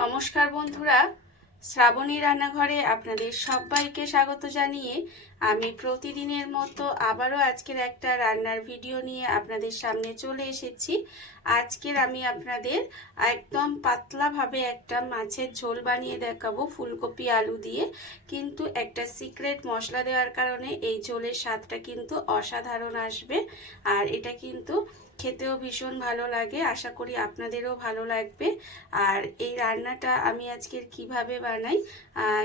নমস্কার বন্ধুরা, শ্রাবণী রান্নাঘরে আপনাদের সবাইকে স্বাগত জানিয়ে আমি প্রতিদিনের মতো আবারও আজকের একটা রান্নার ভিডিও নিয়ে আপনাদের সামনে চলে এসেছি। আজকের আমি আপনাদের একদম পাতলাভাবে একটা মাছের ঝোল বানিয়ে দেখাবো ফুলকপি আলু দিয়ে, কিন্তু একটা সিক্রেট মশলা দেওয়ার কারণে এই ঝোলের স্বাদটা কিন্তু অসাধারণ আসবে। আর এটা কিন্তু খেতেও ভীষণ ভালো লাগে, আশা করি আপনাদেরও ভালো লাগবে। আর এই রান্নাটা আমি আজকের কিভাবে বানাই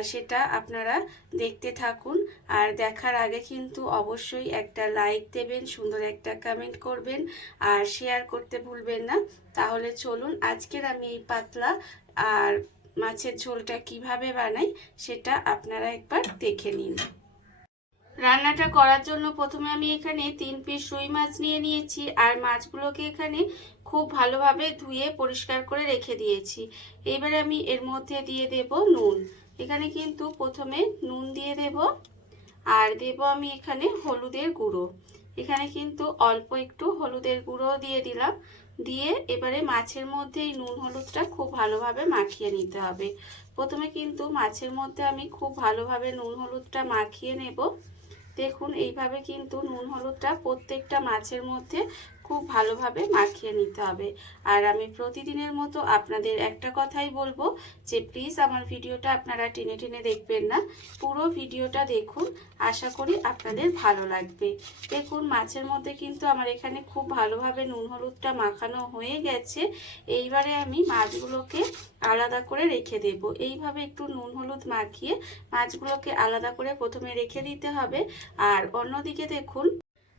সেটা আপনারা দেখতে থাকুন। আর দেখার আগে কিন্তু অবশ্যই একটা লাইক দেবেন, সুন্দর একটা কমেন্ট করবেন আর শেয়ার করতে ভুলবেন না। তাহলে চলুন আজকের আমি এই পাতলা আর মাছের ঝোলটা কিভাবে বানাই সেটা আপনারা একবার দেখে নিন। রান্নাটা করার জন্য প্রথমে আমি এখানে 3 পিস রুই মাছ নিয়ে নিয়েছি আর মাছগুলোকে এখানে খুব ভালোভাবে ধুয়ে পরিষ্কার করে রেখে দিয়েছি। এবারে আমি এর মধ্যে দিয়ে দেব নুন। এখানে কিন্তু প্রথমে নুন দিয়ে দেব আর দেব আমি এখানে হলুদের গুঁড়ো। এখানে কিন্তু অল্প একটু হলুদের গুঁড়ো দিয়ে দিলাম। দিয়ে এবারে মাছের মধ্যে এই নুন হলুদটা খুব ভালোভাবে মাখিয়ে নিতে হবে। প্রথমে কিন্তু মাছের মধ্যে আমি খুব ভালোভাবে নুন হলুদটা মাখিয়ে নেব। দেখুন এইভাবে কিন্তু নুন হলুদটা প্রত্যেকটা মাছের মধ্যে খুব ভালোভাবে মাখিয়ে নিতে হবে। আর আমি প্রতিদিনের মতো আপনাদের একটা কথাই বলবো যে প্লিজ আমার ভিডিওটা আপনারা টেনে টেনে দেখবেন না, পুরো ভিডিওটা দেখুন, আশা করি আপনাদের ভালো লাগবে। দেখুন মাছের মধ্যে কিন্তু আমার এখানে খুব ভালোভাবে নুন হলুদটা মাখানো হয়ে গেছে। এইবারে আমি মাছগুলোকে আলাদা করে রেখে দেব। এইভাবে একটু নুন হলুদ মাখিয়ে মাছগুলোকে আলাদা করে প্রথমে রেখে দিতে হবে। আর অন্যদিকে দেখুন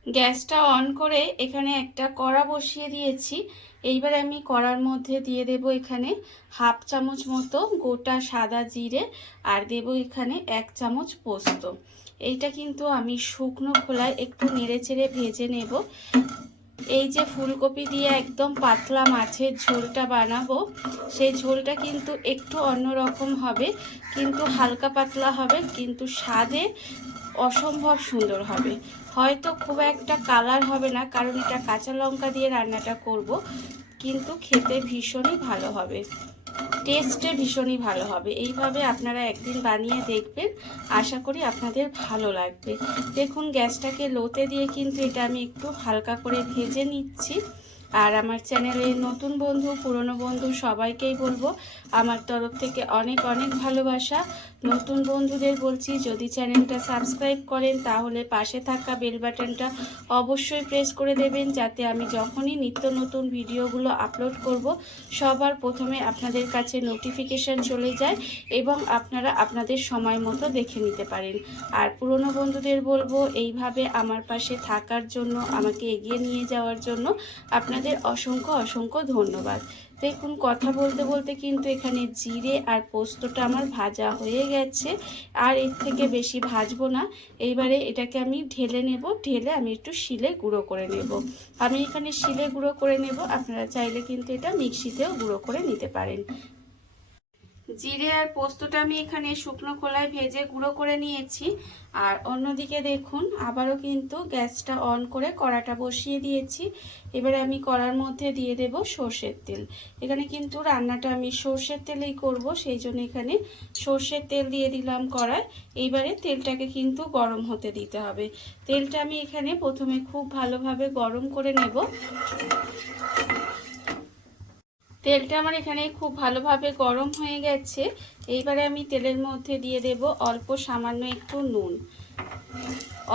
গ্যাসটা অন করে এখানে একটা কড়া বসিয়ে দিয়েছি। এইবার আমি কড়ার মধ্যে দিয়ে দেব এখানে হাফ চামচ মতো গোটা সাদা জিরে আর দেব এখানে 1 চামচ পোস্ত। এইটা কিন্তু আমি শুকনো খোলায় একটু নেড়েচেড়ে ভেজে নেব। এই যে ফুলকপি দিয়ে একদম পাতলা মাছের ঝোলটা বানাবো, সেই ঝোলটা কিন্তু একটু অন্যরকম হবে, কিন্তু হালকা পাতলা হবে, কিন্তু স্বাদে অসম্ভব সুন্দর হবে। হয়তো খুব একটা কালার হবে না, কারণ এটা কাঁচা লঙ্কা দিয়ে রান্নাটা করব, কিন্তু খেতে ভীষণই ভালো হবে, টেস্টে ভীষণই ভালো হবে। এইভাবে আপনারা একদিন বানিয়ে দেখবেন, আশা করি আপনাদের ভালো লাগবে। দেখুন গ্যাসটাকে লোতে দিয়ে কিন্তু এটা আমি একটু হালকা করে ভেজে নিচ্ছি। আর আমার চ্যানেলের নতুন বন্ধু পুরনো বন্ধু সবাইকেই বলবো আমার তরফ থেকে অনেক অনেক ভালোবাসা। নতুন বন্ধুদের বলছি যদি চ্যানেলটা সাবস্ক্রাইব করেন তাহলে পাশে থাকা বেল বাটনটা অবশ্যই প্রেস করে দেবেন, যাতে আমি যখনই নিত্য নতুন ভিডিওগুলো আপলোড করব সবার প্রথমে আপনাদের কাছে নোটিফিকেশান চলে যায় এবং আপনারা আপনাদের সময় মতো দেখে নিতে পারেন। আর পুরনো বন্ধুদের বলবো এইভাবে আমার পাশে থাকার জন্য, আমাকে এগিয়ে নিয়ে যাওয়ার জন্য আপনাদের অসংখ্য অসংখ্য ধন্যবাদ। দেখুন কথা বলতে বলতে কিন্তু এখানে জিরে আর পোস্তটা আমার ভাজা হয়ে গেছে, আর এর থেকে বেশি ভাজবো না। এইবারে এটাকে আমি ঢেলে নেব, ঢেলে আমি একটু শিলে গুঁড়ো করে নেব। আমি এখানে শিলে গুঁড়ো করে নেব, আপনারা চাইলে কিন্তু এটা মিক্সিতেও গুঁড়ো করে নিতে পারেন। জিরে আর পোস্তটা আমি এখানে শুকনো খোলায় ভেজে গুঁড়ো করে নিয়েছি। আর অন্যদিকে দেখুন আবারও কিন্তু গ্যাসটা অন করে কড়াটা বসিয়ে দিয়েছি। এবারে আমি কড়ার মধ্যে দিয়ে দেব সর্ষের তেল। এখানে কিন্তু রান্নাটা আমি সর্ষের তেলেই করব, সেই জন্য এখানে সর্ষের তেল দিয়ে দিলাম কড়ায়। এইবারে তেলটাকে কিন্তু গরম হতে দিতে হবে। তেলটা আমি এখানে প্রথমে খুব ভালোভাবে গরম করে নেব। তেলটা আমার এখানে খুব ভালোভাবে গরম হয়ে গেছে। এইবারে আমি তেলের মধ্যে দিয়ে দেব অল্প সামান্য একটু নুন।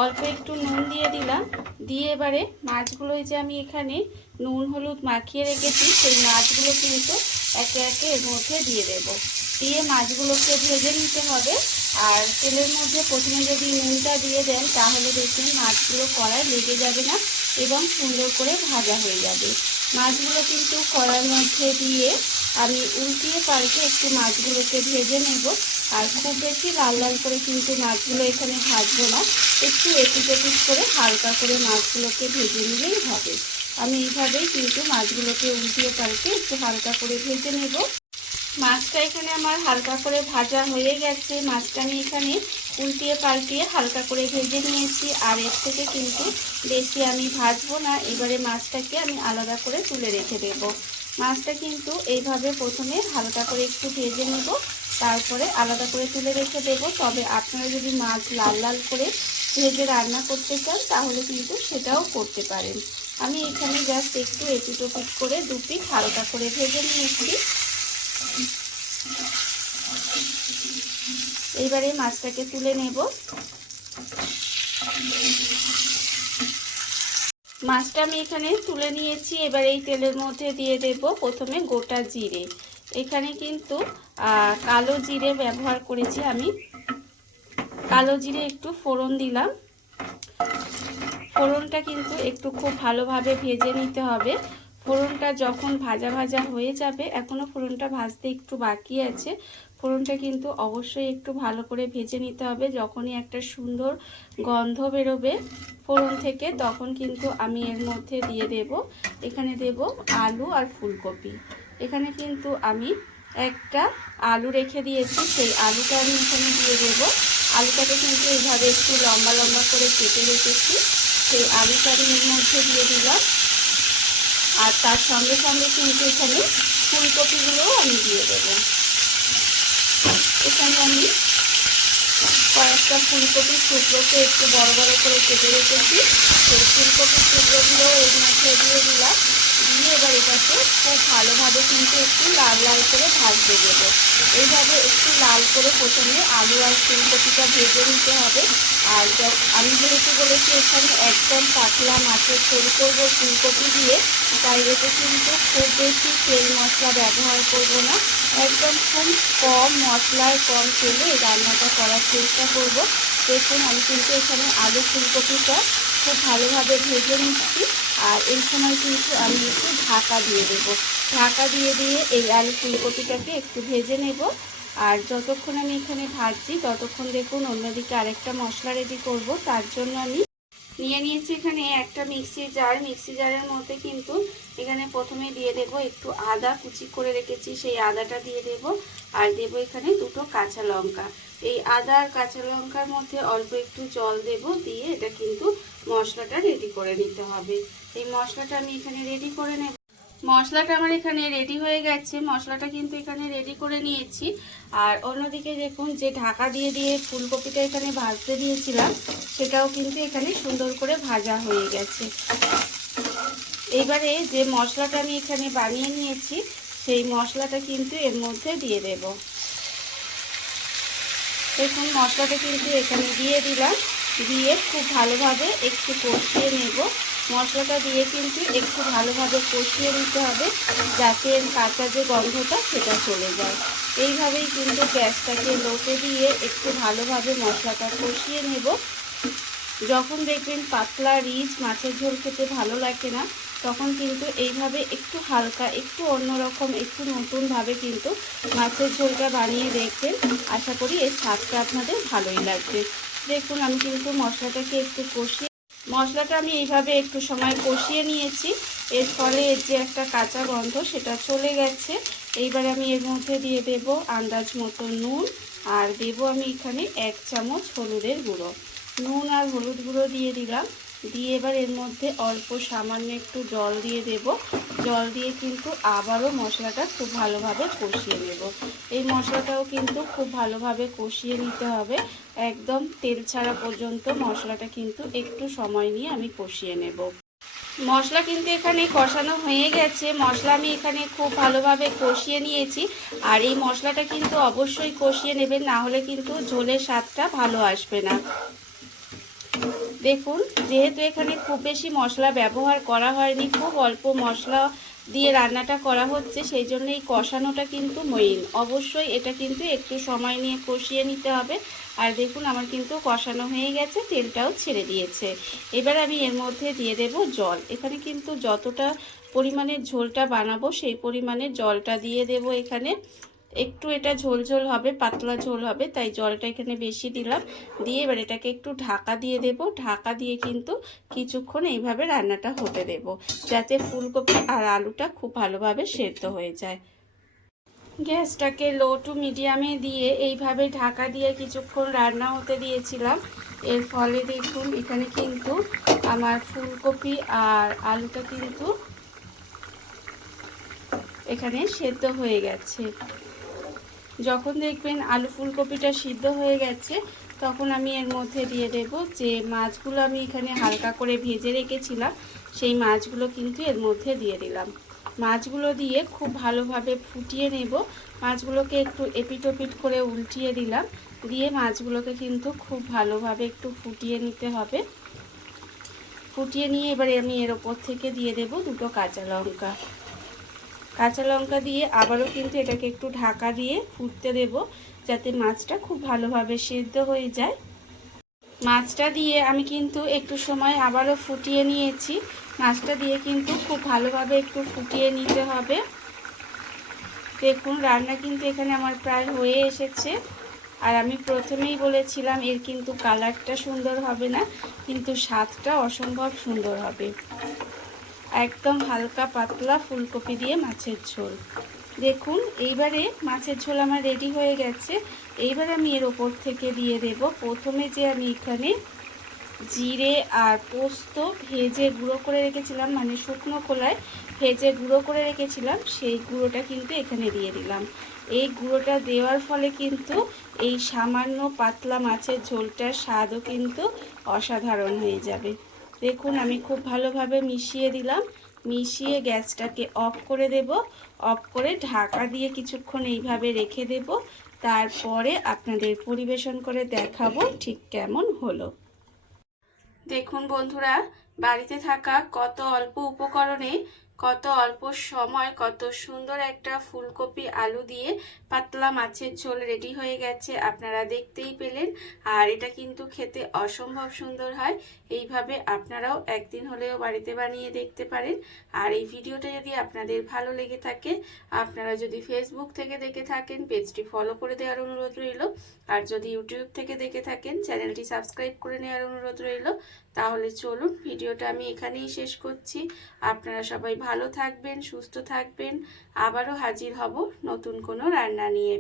অল্প একটু নুন দিয়ে দিলাম। দিয়ে এবারে মাছগুলোই যে আমি এখানে নুন হলুদ মাখিয়ে রেখেছি সেই মাছগুলো কিন্তু একে একে এর মধ্যে দিয়ে দেব। দিয়ে মাছগুলোকে ভেজে নিতে হবে। আর তেলের মধ্যে প্রথমে যদি নুনটা দিয়ে দেন তাহলে দেখবেন মাছগুলো কড়ায় লেগে যাবে না এবং সুন্দর করে ভাজা হয়ে যাবে। মাছগুলো কিন্তু কড়ার মধ্যে দিয়ে আমি উল্টিয়ে পাল্টে একটু মাছগুলোকে ভেজে নেব। আর খুব বেশি লাল লাল করে কিন্তু মাছগুলো এখানে ভাজবো না, একটু এপিট ওপিট করে হালকা করে মাছগুলোকে ভেজে নিলেই হবে। আমি এইভাবেই কিন্তু মাছগুলোকে উল্টিয়ে পাল্টে একটু হালকা করে ভেজে নেব। মাছটা এখানে আমার হালকা করে ভাজা হয়ে গেছে। মাছটা আমি এখানে উল্টিয়ে পাল্টিয়ে হালকা করে ভেজে নিয়েছি। আর এর থেকে কিন্তু বেশি আমি ভাজবো না। এবারে মাছটাকে আমি আলাদা করে তুলে রেখে দেব। মাছটা কিন্তু এইভাবে প্রথমে হালকা করে একটু ভেজে নেব, তারপরে আলাদা করে তুলে রেখে দেব। তবে আপনারা যদি মাছ লাল লাল করে ভেজে রান্না করতে চান তাহলে কিন্তু সেটাও করতে পারেন। আমি এখানে জাস্ট একটু এপিট ওপিট করে দু পিঠ হালকা করে ভেজে নিয়েছি। এইবারে মাছটাকে তুলে নেব। মাছটা আমি এখানে তুলে নিয়েছি। এবার এই তেলের মধ্যে দিয়ে দেব প্রথমে গোটা জিরে। এখানে কিন্তু কালো জিরে ব্যবহার করেছি আমি। কালো জিরে একটু ফোড়ন দিলাম। ফোড়নটা কিন্তু একটু খুব ভালোভাবে ভেজে নিতে হবে। ফোড়নটা যখন ভাজা ভাজা হয়ে যাবে, এখনও ফোড়নটা ভাজতে একটু বাকি আছে, ফোড়নটা কিন্তু অবশ্যই একটু ভালো করে ভেজে নিতে হবে। যখনই একটা সুন্দর গন্ধ বেরোবে ফোড়ন থেকে, তখন কিন্তু আমি এর মধ্যে দিয়ে দেব, এখানে দেব আলু আর ফুলকপি। এখানে কিন্তু আমি একটা আলু রেখে দিয়েছি, সেই আলুটা আমি এখানে দিয়ে দেব। আলুটাকে কিন্তু এইভাবে একটু লম্বা লম্বা করে কেটে রেখেছি, সেই আলুটা আমি এর মধ্যে দিয়ে দিলাম। আর তার সঙ্গে সঙ্গে কিন্তু এখানে ফুলকপিগুলোও আমি দিয়ে দেব। এখানে আমি কয়েকটা ফুলকপির টুকরোকে একটু বড় বড় করে কেটে রেখেছি, সেই ফুলকপির টুকরোগুলো এর মধ্যে দিয়ে দিলাম। দিয়ে এবার এটাকে খুব ভালোভাবে কিন্তু একটু লাল লাল করে ভাজতে দেবো। এইভাবে একটু লাল করে প্রথমে আলু আর ফুলকপিটা ভেজে নিতে হবে। আর আমি যেহেতু বলেছি এখানে একদম পাতলা মাছের ঝোল করবো ফুলকপি দিয়ে, তাই এতে কিন্তু খুব বেশি তেল মশলা ব্যবহার করব না। একদম খুব কম মশলায় কম তেলে রান্নাটা করার চেষ্টা করব। দেখুন আমি কিন্তু এখানে আলু ফুলকপিটা খুব ভালোভাবে ভেজে নিচ্ছি। আর এই সময় কিন্তু আমি একটু ঢাকা দিয়ে দেবো। ঢাকা দিয়ে এই আলু ফুলকপিটাকে একটু ভেজে নেব। আর যতক্ষণ আমি এখানে ভাজছি ততক্ষণ দেখুন অন্যদিকে আরেকটা মশলা রেডি করব। তার জন্য আমি নিয়ে নিয়েছি এখানে একটা মিক্সি জার। মিক্সি জারের মধ্যে কিন্তু এখানে প্রথমে দিয়ে দেব একটু আদা কুচি করে রেখেছি, সেই আদাটা দিয়ে দেব। আর দেব এখানে দুটো কাঁচা লঙ্কা। এই আদা আর কাঁচা লঙ্কার মধ্যে অল্প একটু জল দেব, দিয়ে এটা কিন্তু মশলাটা রেডি করে নিতে হবে। এই মশলাটা আমি এখানে রেডি করে নেব। মশলাটা আমার এখানে রেডি হয়ে গেছে, মশলাটা কিন্তু এখানে রেডি করে নিয়েছি। আর অন্যদিকে দেখুন যে ঢাকা দিয়ে ফুলকপিটা এখানে ভাজতে দিয়েছিলাম, সেটাও কিন্তু এখানে সুন্দর করে ভাজা হয়ে গেছে। এইবারে যে মশলাটা আমি এখানে বানিয়ে নিয়েছি, সেই মশলাটা কিন্তু এর মধ্যে দিয়ে দেব। দেখুন মশলাটা কিন্তু এখানে দিয়ে দিলাম, দিয়ে খুব ভালোভাবে একটু কষিয়ে নেব। মশলাটা দিয়ে কিন্তু একটু ভালোভাবে কষিয়ে নিতে হবে, যাতে কাঁচা যে গন্ধটা সেটা চলে যায়। এইভাবেই কিন্তু গ্যাসটাকে লোতে দিয়ে একটু ভালোভাবে মশলাটা কষিয়ে নেব। যখন দেখবেন পাতলা রিচ মাছের ঝোল খেতে ভালো লাগে না, তখন কিন্তু এইভাবে একটু হালকা একটু অন্যরকম একটু নতুনভাবে কিন্তু মাছের ঝোলটা বানিয়ে দেখবেন। আশা করি এর স্বাদটা আপনাদের ভালোই লাগবে। দেখুন আমি কিন্তু মশলাটাকে একটু কষিয়ে মশলাটা আমি এইভাবে একটু সময় কষিয়ে নিয়েছি। এর ফলে এর যে একটা কাঁচা গন্ধ সেটা চলে গেছে। এইবার আমি এর মধ্যে দিয়ে দেব আন্দাজ মতো নুন, আর দেব আমি এখানে 1 চামচ হলুদের গুঁড়ো। নুন আর হলুদ গুঁড়ো দিয়ে দিলাম। দিয়ে এবার এর মধ্যে অল্প সামান্য একটু জল দিয়ে দেব। জল দিয়ে কিন্তু আবারও মশলাটা খুব ভালোভাবে কষিয়ে নেব। এই মশলাটাও কিন্তু খুব ভালোভাবে কষিয়ে নিতে হবে, একদম তেল ছাড়া পর্যন্ত মশলাটা কিন্তু একটু সময় নিয়ে আমি কষিয়ে নেব। মশলা কিন্তু এখানে কষানো হয়ে গেছে। মশলা আমি এখানে খুব ভালোভাবে কষিয়ে নিয়েছি। আর এই মশলাটা কিন্তু অবশ্যই কষিয়ে নেবেন, না হলে কিন্তু ঝোলের স্বাদটা ভালো আসবে না। দেখুন যেহেতু এখানে খুব বেশি মশলা ব্যবহার করা হয়নি, খুব অল্প মশলা দিয়ে রান্নাটা করা হচ্ছে, সেই জন্য এই কষানোটা কিন্তু মেইন। অবশ্যই এটা কিন্তু একটু সময় নিয়ে কষিয়ে নিতে হবে। আর দেখুন আমার কিন্তু কষানো হয়ে গেছে, তেলটাও ছেড়ে দিয়েছে। এবার আমি এর মধ্যে দিয়ে দেব জল। এখানে কিন্তু যতটা পরিমাণের ঝোলটা বানাবো সেই পরিমাণের জলটা দিয়ে দেব। এখানে একটু এটা ঝোল ঝোল হবে, পাতলা ঝোল হবে, তাই জলটা এখানে বেশি দিলাম। দিয়ে এবার এটাকে একটু ঢাকা দিয়ে দেব। ঢাকা দিয়ে কিন্তু কিছুক্ষণ এইভাবে রান্নাটা হতে দেব, যাতে ফুলকপি আর আলুটা খুব ভালোভাবে সেদ্ধ হয়ে যায়। গ্যাসটাকে লো টু মিডিয়ামে দিয়ে এইভাবে ঢাকা দিয়ে কিছুক্ষণ রান্না হতে দিয়েছিলাম। এর ফলে দেখুন এখানে কিন্তু আমার ফুলকপি আর আলুটা কিন্তু এখানে সেদ্ধ হয়ে গেছে। যখন দেখবেন আলু ফুলকপিটা সিদ্ধ হয়ে গেছে তখন আমি এর মধ্যে দিয়ে দেব যে মাছগুলো আমি এখানে হালকা করে ভেজে রেখেছিলাম, সেই মাছগুলো কিন্তু এর মধ্যে দিয়ে দিলাম। মাছগুলো দিয়ে খুব ভালোভাবে ফুটিয়ে নেব। মাছগুলোকে একটু এপিট ওপিট করে উল্টিয়ে দিলাম, দিয়ে মাছগুলোকে কিন্তু খুব ভালোভাবে একটু ফুটিয়ে নিতে হবে। ফুটিয়ে নিয়ে এবারে আমি এর ওপর থেকে দিয়ে দেব দুটো কাঁচা লঙ্কা দিয়ে আবারও কিন্তু এটাকে একটু ঢাকা দিয়ে ফুটতে দেব, যাতে মাছটা খুব ভালোভাবে সেদ্ধ হয়ে যায়। মাছটা দিয়ে আমি কিন্তু একটু সময় আবারও ফুটিয়ে নিয়েছি। মাছটা দিয়ে কিন্তু খুব ভালোভাবে একটু ফুটিয়ে নিতে হবে। দেখুন রান্না কিন্তু এখানে আমার প্রায় হয়ে এসেছে। আর আমি প্রথমেই বলেছিলাম এর কিন্তু কালারটা সুন্দর হবে না, কিন্তু স্বাদটা অসম্ভব সুন্দর হবে। একদম হালকা পাতলা ফুলকপি দিয়ে মাছের ঝোল। দেখুন এইবারে মাছের ঝোল আমার রেডি হয়ে গেছে। এইবার আমি এর ওপর থেকে দিয়ে দেব, প্রথমে যে আমি এখানে জিরে আর পোস্ত ভেজে গুঁড়ো করে রেখেছিলাম, মানে শুকনো খোলায় ভেজে গুঁড়ো করে রেখেছিলাম, সেই গুঁড়োটা কিন্তু এখানে দিয়ে দিলাম। এই গুঁড়োটা দেওয়ার ফলে কিন্তু এই সামান্য পাতলা মাছের ঝোলটার স্বাদও কিন্তু অসাধারণ হয়ে যাবে। দেখুন আমি খুব ভালোভাবে মিশিয়ে দিলাম। মিশিয়ে গ্যাসটাকে অফ করে দেব। অফ করে ঢাকা দিয়ে কিছুক্ষণ এইভাবে রেখে দেব। তারপরে আপনাদের পরিবেশন করে দেখাবো ঠিক কেমন হলো। দেখুন বন্ধুরা, বাড়িতে থাকা কত অল্প উপকরণে কত অল্প সময় কত সুন্দর একটা ফুলকপি আলু দিয়ে পাতলা মাছের ঝোল রেডি হয়ে গেছে, আপনারা দেখতেই পেলেন। আর এটা কিন্তু খেতে অসম্ভব সুন্দর হয়। এইভাবে আপনারাও একদিন হলেও বাড়িতে বানিয়ে দেখতে পারেন। আর এই ভিডিওটা যদি আপনাদের ভালো লেগে থাকে, আপনারা যদি ফেসবুক থেকে দেখে থাকেন পেজটি ফলো করে দেওয়ার অনুরোধ রইল। আর যদি ইউটিউব থেকে দেখে থাকেন চ্যানেলটি সাবস্ক্রাইব করে নেওয়ার অনুরোধ রইল। তাহলে চলুন ভিডিওটা আমি এখানেই শেষ করছি। আপনারা সবাই ভালো থাকবেন, সুস্থ থাকবেন। আবারও হাজির হব নতুন কোনো রান্না নিয়ে।